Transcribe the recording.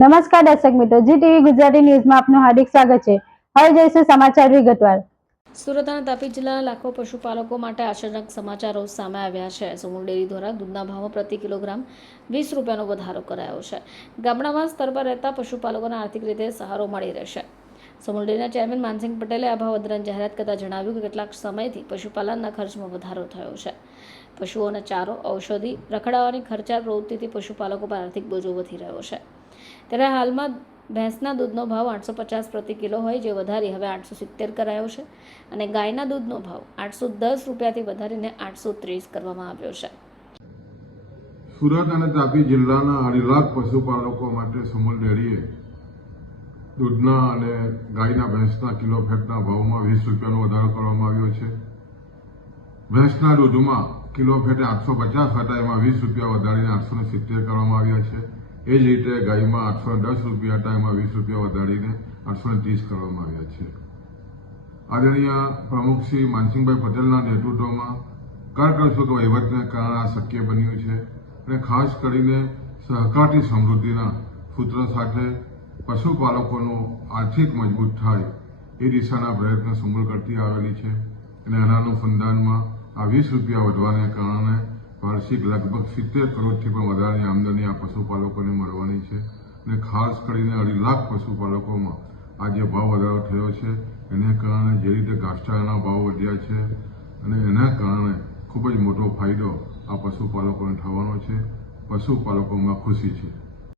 નમસ્કાર દર્શક મિત્રો જી ટીવી ગુજરાતી ન્યૂઝમાં આપનું હાર્દિક સ્વાગત છે. હવે જોઈશું સમાચાર વિગતવાર સુરત અને તાપી જિલ્લાના લાખો પશુપાલકો માટે આશાજનક સમાચારો સામે આવ્યા છે. સુમુલ ડેરી દ્વારા દૂધના ભાવમાં પ્રતિ કિલોગ્રામ વીસ રૂપિયાનો વધારો કરાયો છે. ગામડામાં સ્તર પર રહેતા પશુપાલકોને આર્થિક રીતે સહારો મળી રહેશે. સુમુલ ડેરીના ચેરમેન માનસિંહ પટેલે આ ભાવ વધારાની જાહેરાત કરતાં જણાવ્યું કે કેટલાક સમયથી પશુપાલનના ખર્ચમાં વધારો થયો છે. પશુઓના ચારો, ઔષધિ રખડાવવાની ખર્ચા પ્રવૃત્તિથી પશુપાલકો પર આર્થિક બોજો વધી રહ્યો છે. ત્યારે હાલમાં ભેંસના દૂધનો ભાવ આઠસો પચાસ પ્રતિ કિલો હોય જે વધારી હવે આઠસો સિત્તેર કરાયો છે અને ગાયના દૂધનો ભાવ આઠસો દસ રૂપિયાથી વધારીને આઠસો ત્રીસ કરવામાં આવ્યો છે. સુરત અને તાપી જિલ્લાના અઢી લાખ પશુપાલકો માટે સમૂલ ડેરીએ દૂધના અને ગાયના ભેંસના કિલો ફેટના ભાવમાં વીસ રૂપિયાનો વધારો કરવામાં આવ્યો છે. ભેંસના દૂધમાં કિલો ફેટે આઠસો પચાસ હતા એમાં વીસ રૂપિયા વધારીને આઠસો સિત્તેર કરવામાં આવ્યા છે. એ જ રીતે ગાયમાં આઠસો દસ રૂપિયા ટાઈમાં વીસ રૂપિયા વધારીને આઠસો ત્રીસ કરવામાં આવ્યા છે. આદરણીય પ્રમુખ શ્રી માનસિંહભાઈ પટેલના નેતૃત્વમાં કરકસૂક વહીવટને કારણે આ શક્ય બન્યું છે અને ખાસ કરીને સહકારથી સમૃદ્ધિના સૂત્ર સાથે પશુપાલકોનું આર્થિક મજબૂત થાય એ દિશાના પ્રયત્ન સુમૂલ કરતી આવેલી છે અને આના અનુસંધાનમાં આ વીસ રૂપિયા વધવાને કારણે વાર્ષિક લગભગ સિત્તેર કરોડથી પણ વધારાની આમદની આ પશુપાલકોને મળવાની છે અને ખાસ કરીને અઢી લાખ પશુપાલકોમાં આ જે ભાવ વધારો થયો છે, એને કારણે જે રીતે ઘાસચારાના ભાવ વધ્યા છે અને એના કારણે ખૂબ જ મોટો ફાયદો આ પશુપાલકોને થવાનો છે. પશુપાલકોમાં ખુશી છે.